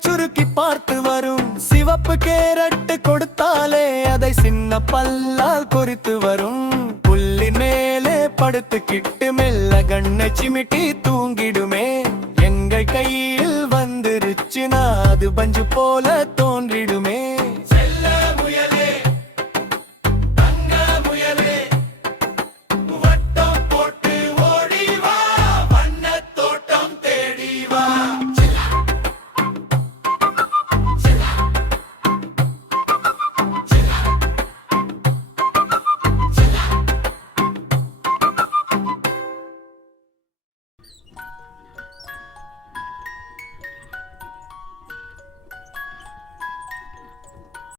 சுருக்கி பார்த்து வரும். சிவப்பு கேரட் கொடுத்தாலே அதை சின்ன பல்லால் குறித்து வரும். புள்ளி மேலே படுத்துக்கிட்டு மெல்ல கண்ணை சிமிட்டி தூங்கிடுமே. எங்கள் கையில் வந்துருச்சுனா அது பஞ்சு போல தோன்றிடுமே.